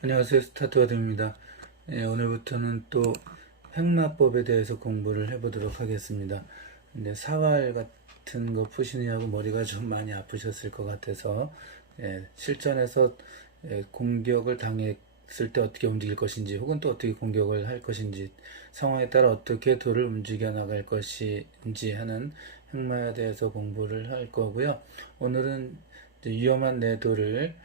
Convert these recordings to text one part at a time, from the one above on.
안녕하세요. 스타트워드입니다. 오늘부터는 또 핵마법에 대해서 공부를 해보도록 하겠습니다. 근데 사활 같은 거 푸시느냐고 머리가 좀 많이 아프셨을 것 같아서 실전에서 공격을 당했을 때 어떻게 움직일 것인지 혹은 또 어떻게 공격을 할 것인지 상황에 따라 어떻게 돌을 움직여 나갈 것인지 하는 핵마에 대해서 공부를 할 거고요. 오늘은 이제 위험한 내 돌을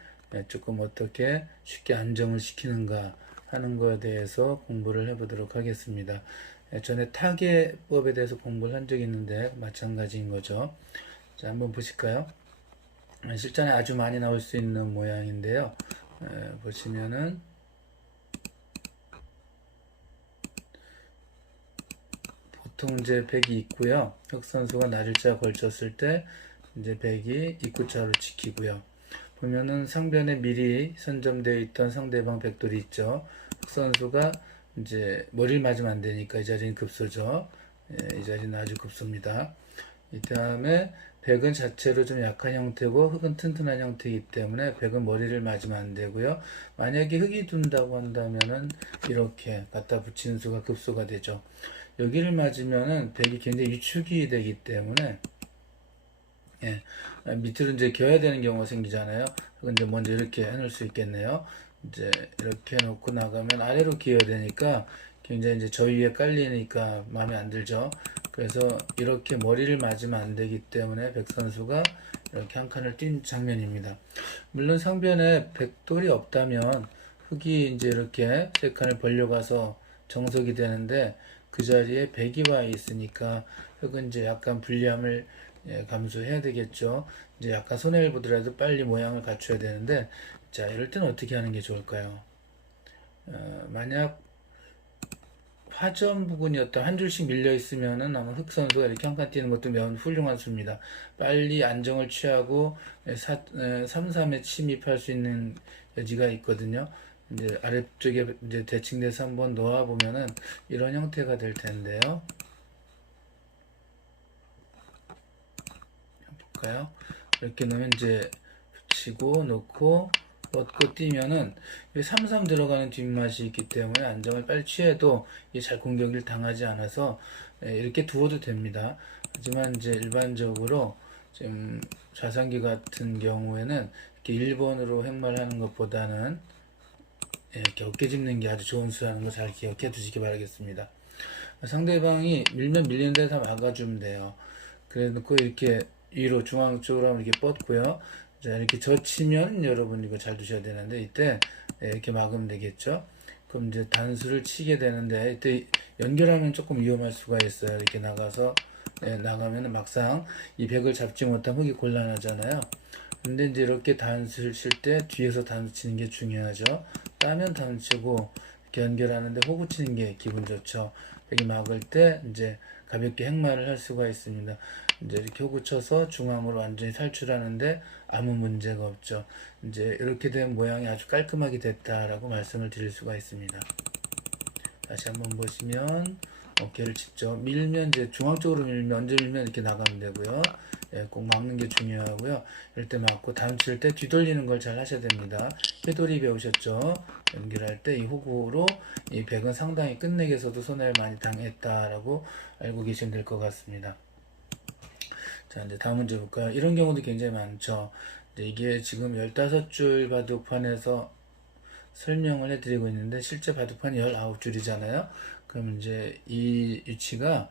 조금 어떻게 쉽게 안정을 시키는가 하는 것에 대해서 공부를 해보도록 하겠습니다. 전에 타개법에 대해서 공부를 한 적이 있는데 마찬가지인 거죠. 자, 한번 보실까요? 실전에 아주 많이 나올 수 있는 모양인데요. 보시면은 보통 이제 백이 있고요. 흑 선수가 나를자 걸쳤을 때 이제 백이 입구자로 지키고요. 보면은 상변에 미리 선점되어 있던 상대방 백돌이 있죠. 흑 선수가 이제 머리를 맞으면 안 되니까 이 자리는 급소죠. 이 자리는 아주 급소입니다. 이 다음에 백은 자체로 좀 약한 형태고 흑은 튼튼한 형태이기 때문에 백은 머리를 맞으면 안 되고요. 만약에 흑이 둔다고 한다면은 이렇게 갖다 붙이는 수가 급소가 되죠. 여기를 맞으면은 백이 굉장히 위축이 되기 때문에 밑으로 이제 겨야 되는 경우가 생기잖아요. 근데 먼저 이렇게 해놓을 수 있겠네요. 이제 이렇게 놓고 나가면 아래로 기어야 되니까 굉장히 이제 저 위에 깔리니까 마음에 안 들죠. 그래서 이렇게 머리를 맞으면 안 되기 때문에 백 선수가 이렇게 한 칸을 뛴 장면입니다. 물론 상변에 백돌이 없다면 흑이 이제 이렇게 세 칸을 벌려가서 정석이 되는데 그 자리에 백이 와 있으니까 흑은 이제 약간 불리함을 감수해야 되겠죠. 이제 약간 손해를 보더라도 빨리 모양을 갖춰야 되는데, 자, 이럴 때는 어떻게 하는 게 좋을까요? 만약 화점 부분이었다 한 줄씩 밀려 있으면은 아마 흑 선수가 이렇게 한 칸 뛰는 것도 매우 훌륭한 수입니다. 빨리 안정을 취하고 3-3에 침입할 수 있는 여지가 있거든요. 이제 아래쪽에 이제 대칭돼서 한번 놓아 보면은 이런 형태가 될 텐데요. 볼까요? 이렇게 놓으면 이제 붙이고 놓고 뻗고 뛰면은 3-3 들어가는 뒷맛이 있기 때문에 안정을 빨리 취해도 잘 공격을 당하지 않아서 이렇게 두어도 됩니다. 하지만 이제 일반적으로 지금 좌상기 같은 경우에는 이렇게 1번으로 핵말하는 것보다는 이렇게 어깨 짚는 게 아주 좋은 수라는 거 잘 기억해 두시기 바라겠습니다. 상대방이 밀면 밀리는 데서 막아주면 돼요. 그래 놓고 이렇게 위로 중앙 쪽으로 하면 이렇게 뻗고요. 자, 이렇게 젖히면 여러분 이거 잘 두셔야 되는데 이때 이렇게 막으면 되겠죠. 그럼 이제 단수를 치게 되는데 이때 연결하면 조금 위험할 수가 있어요. 이렇게 나가서 나가면 막상 이 백을 잡지 못하면 흙이 곤란하잖아요. 근데 이제 이렇게 단수를 칠 때 뒤에서 단수 치는 게 중요하죠. 따면 단수 치고 이렇게 연결하는데 호구 치는 게 기분 좋죠. 백이 막을 때 이제 가볍게 핵마를 할 수가 있습니다. 이제 이렇게 호구 쳐서 중앙으로 완전히 탈출하는데 아무 문제가 없죠. 이제 이렇게 된 모양이 아주 깔끔하게 됐다라고 말씀을 드릴 수가 있습니다. 다시 한번 보시면 어깨를 직접 밀면 이제 중앙 쪽으로 밀면 언제 밀면 이렇게 나가면 되고요. 꼭 막는 게 중요하고요. 이럴 때 막고 다음 칠 때 뒤돌리는 걸 잘 하셔야 됩니다. 회돌이 배우셨죠? 연결할 때 이 호구로 이 백은 상당히 끝내기에서도 손해를 많이 당했다라고 알고 계시면 될 것 같습니다. 자, 이제 다음 문제 볼까요? 이런 경우도 굉장히 많죠. 이게 지금 15줄 바둑판에서 설명을 해드리고 있는데 실제 바둑판이 19줄이잖아요. 그럼 이제 이 위치가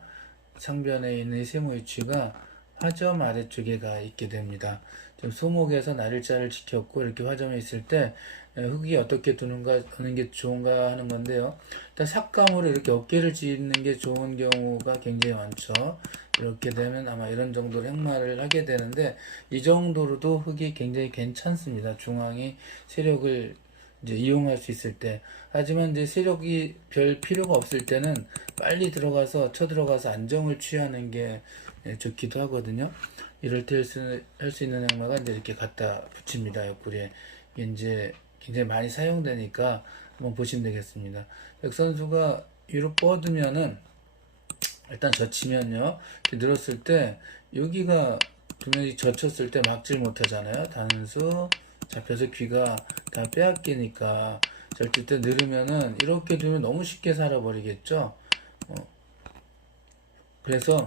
상변에 있는 이 세모 위치가 화점 아래쪽에 가 있게 됩니다. 지금 소목에서 나를자를 지켰고 이렇게 화점에 있을 때 흙이 어떻게 두는가 하는 게 좋은가 하는 건데요. 일단 삭감으로 이렇게 어깨를 짚는 게 좋은 경우가 굉장히 많죠. 이렇게 되면 아마 이런 정도로 핵마를 하게 되는데 이 정도로도 흙이 굉장히 괜찮습니다. 중앙이 세력을 이제 이용할 수 있을 때. 하지만 이제 세력이 별 필요가 없을 때는 빨리 들어가서 쳐들어가서 안정을 취하는 게 좋기도 하거든요. 이럴 때 할 수 있는 양마가 이제 이렇게 갖다 붙입니다. 옆구리에. 이게 이제 굉장히 많이 사용되니까 한번 보시면 되겠습니다. 백 선수가 위로 뻗으면은 일단 젖히면요. 이렇게 늘었을 때 여기가 분명히 젖혔을 때 막질 못하잖아요. 단수 잡혀서 귀가 다 빼앗기니까 자, 어쨌든 늘으면은 이렇게 두면 너무 쉽게 살아버리겠죠. 그래서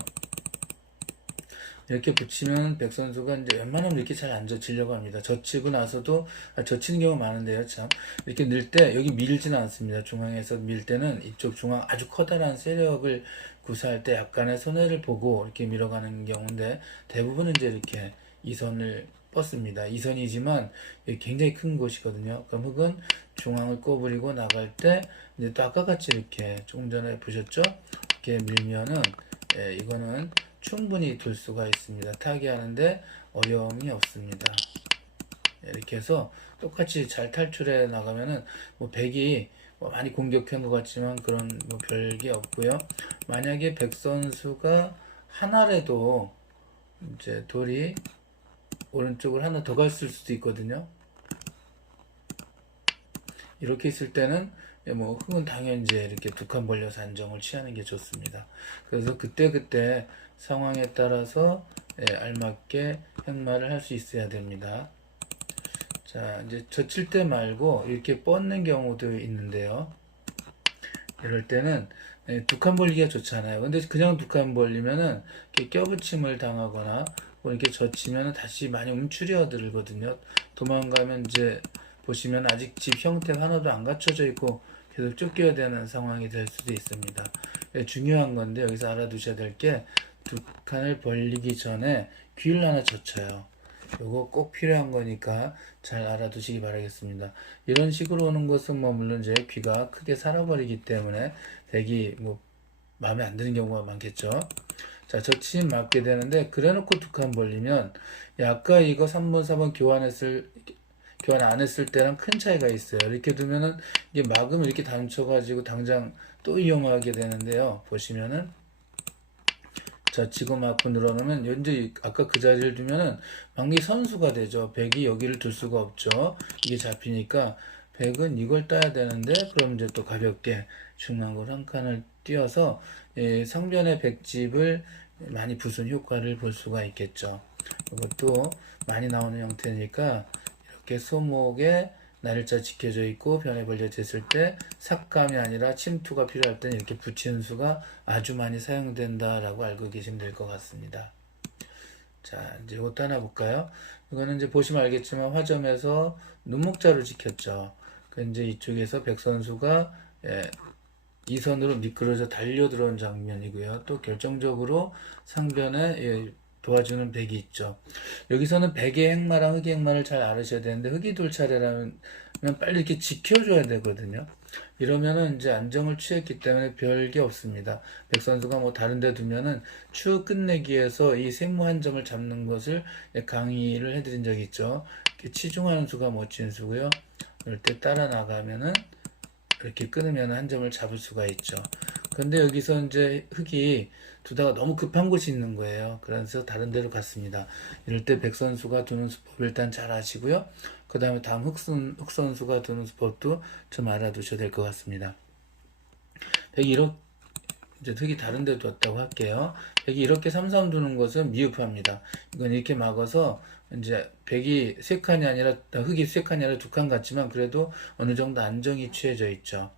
이렇게 붙이면 백 선수가 이제 웬만하면 이렇게 잘 안 젖히려고 합니다. 젖히고 나서도, 젖히는 경우가 많은데요, 참. 이렇게 넣을 때, 여기 밀지는 않습니다. 중앙에서 밀 때는 이쪽 중앙 아주 커다란 세력을 구사할 때 약간의 손해를 보고 이렇게 밀어가는 경우인데, 대부분은 이제 이렇게 이 선을 뻗습니다. 이 선이지만 굉장히 큰 곳이거든요. 그럼 흙은 중앙을 꼬부리고 나갈 때, 이제 또 아까 같이 이렇게 조금 전에 보셨죠? 이렇게 밀면은, 이거는 충분히 둘 수가 있습니다. 타기하는데 어려움이 없습니다. 이렇게 해서 똑같이 잘 탈출해 나가면은 뭐 백이 뭐 많이 공격한 것 같지만 그런 뭐 별게 없고요. 만약에 백 선수가 하나라도 이제 돌이 오른쪽을 하나 더 갔을 수도 있거든요. 이렇게 있을 때는 뭐 흙은 당연히 이제 이렇게 두 칸 벌려서 안정을 취하는 게 좋습니다. 그래서 그때그때 상황에 따라서 알맞게 행마를 할 수 있어야 됩니다. 자, 이제 젖힐 때 말고 이렇게 뻗는 경우도 있는데요. 이럴 때는 두 칸 벌리기가 좋잖아요. 근데 그냥 두 칸 벌리면은 이렇게 껴붙임을 당하거나 뭐 이렇게 젖히면 다시 많이 움츠려들거든요. 도망가면 이제 보시면 아직 집 형태가 하나도 안 갖춰져 있고 계속 쫓겨야 되는 상황이 될 수도 있습니다. 중요한 건데 여기서 알아두셔야 될 게 두 칸을 벌리기 전에 귀를 하나 젖혀요. 요거 꼭 필요한 거니까 잘 알아두시기 바라겠습니다. 이런 식으로 오는 것은 뭐 물론 이제 귀가 크게 살아버리기 때문에 백이 뭐 마음에 안 드는 경우가 많겠죠. 자, 젖힘 맞게 되는데 그래놓고 두 칸 벌리면 아까 이거 3번, 4번 교환 안 했을 때랑 큰 차이가 있어요. 이렇게 두면은 이게 막으면 이렇게 단쳐가지고 당장 또 이용하게 되는데요. 보시면은 젖히고 맞고 늘어놓으면 현재 아까 그 자리를 두면은 막기 선수가 되죠. 백이 여기를 둘 수가 없죠. 이게 잡히니까 백은 이걸 따야 되는데 그럼 이제 또 가볍게 중앙으로 한 칸을 띄어서 상변의 백집을 많이 부순 효과를 볼 수가 있겠죠. 이것도 많이 나오는 형태니까 이렇게 소목에 날짜 지켜져 있고 변에 벌려졌을 때 삭감이 아니라 침투가 필요할 때는 이렇게 붙이는 수가 아주 많이 사용된다라고 알고 계시면 될 것 같습니다. 자, 이제 이것도 하나 볼까요? 이거는 이제 보시면 알겠지만 화점에서 눈목자로 지켰죠. 그 이제 이쪽에서 백 선수가 이 선으로 미끄러져 달려 들어온 장면이고요. 또 결정적으로 상변에 도와주는 백이 있죠. 여기서는 백의 행마랑 흑의 행마를 잘 알으셔야 되는데 흑이 돌 차례라면 빨리 이렇게 지켜줘야 되거든요. 이러면은 이제 안정을 취했기 때문에 별게 없습니다. 백 선수가 뭐 다른 데 두면은 추 끝내기 위해서 이 생무 한 점을 잡는 것을 강의를 해드린 적이 있죠. 이렇게 치중하는 수가 멋진 수고요. 이럴 때 따라 나가면은 이렇게 끊으면 한 점을 잡을 수가 있죠. 근데 여기서 이제 흑이 두다가 너무 급한 곳이 있는 거예요. 그래서 다른 데로 갔습니다. 이럴 때 백 선수가 두는 수법을 일단 잘 아시고요. 그 다음에 다음 흑 선수가 두는 수법도 좀 알아두셔야 될 것 같습니다. 백이 이렇게 이제 흑이 다른 데 뒀다고 할게요. 백이 이렇게 3-3 두는 것은 미흡합니다. 이건 이렇게 막아서 이제 백이 세 칸이 아니라 흑이 세 칸이 아니라 두 칸 같지만 그래도 어느 정도 안정이 취해져 있죠.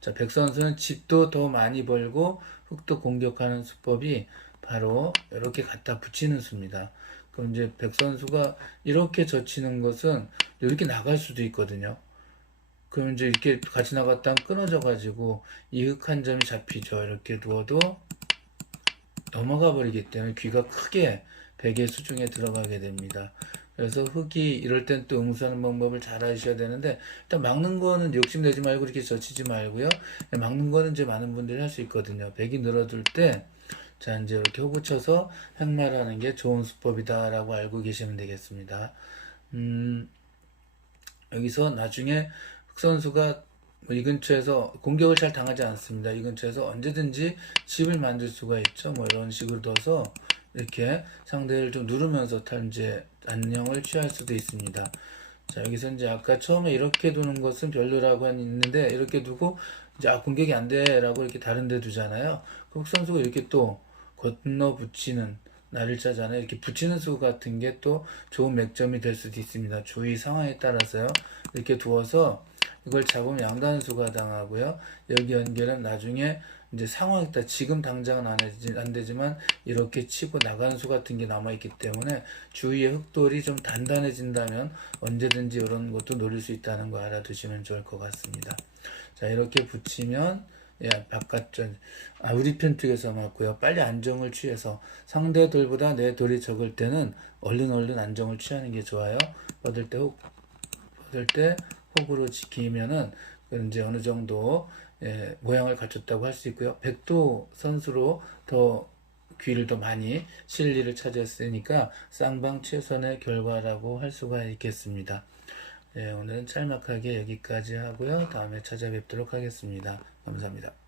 자, 백 선수는 집도 더 많이 벌고 흑도 공격하는 수법이 바로 이렇게 갖다 붙이는 수입니다. 그럼 이제 백 선수가 이렇게 젖히는 것은 이렇게 나갈 수도 있거든요. 그럼 이제 이렇게 같이 나갔다 끊어져 가지고 이 흙 한 점이 잡히죠. 이렇게 두어도 넘어가 버리기 때문에 귀가 크게 베개 수중에 들어가게 됩니다. 그래서 흙이 이럴 땐 또 응수하는 방법을 잘 아셔야 되는데 일단 막는 거는 욕심내지 말고 이렇게 젖히지 말고요. 막는 거는 이제 많은 분들이 할 수 있거든요. 백이 늘어들 때 자, 이제 이렇게 호붙여서 행마하는 게 좋은 수법이다라고 알고 계시면 되겠습니다. 여기서 나중에 흑 선수가 이 근처에서 공격을 잘 당하지 않습니다. 이 근처에서 언제든지 집을 만들 수가 있죠. 뭐 이런 식으로 둬서 이렇게 상대를 좀 누르면서 이제 안녕을 취할 수도 있습니다. 자, 여기서 이제 아까 처음에 이렇게 두는 것은 별로라고 있는데 이렇게 두고 이제 공격이 안 돼라고 이렇게 다른 데 두잖아요. 흑 선수가 이렇게 또 건너 붙이는 날을 짜잖아요. 이렇게 붙이는 수 같은 게 또 좋은 맥점이 될 수도 있습니다. 주의 상황에 따라서요. 이렇게 두어서 이걸 잡으면 양단수가 당하고요. 여기 연결은 나중에 이제 상황에 따라 지금 당장은 안 되지만 이렇게 치고 나간수 같은 게 남아있기 때문에 주위의 흙돌이 좀 단단해진다면 언제든지 이런 것도 노릴 수 있다는 거 알아두시면 좋을 것 같습니다. 자, 이렇게 붙이면 예, 바깥쪽 우리 편 쪽에서 맞고요. 빨리 안정을 취해서 상대 돌보다 내 돌이 적을 때는 얼른 안정을 취하는 게 좋아요. 뻗을 때 훅으로 지키면은 이제 어느 정도 예, 모양을 갖췄다고 할 수 있고요. 백도 선수로 더 귀를 더 많이 실리를 차지했으니까 쌍방 최선의 결과라고 할 수가 있겠습니다. 예, 오늘은 짤막하게 여기까지 하고요. 다음에 찾아뵙도록 하겠습니다. 감사합니다.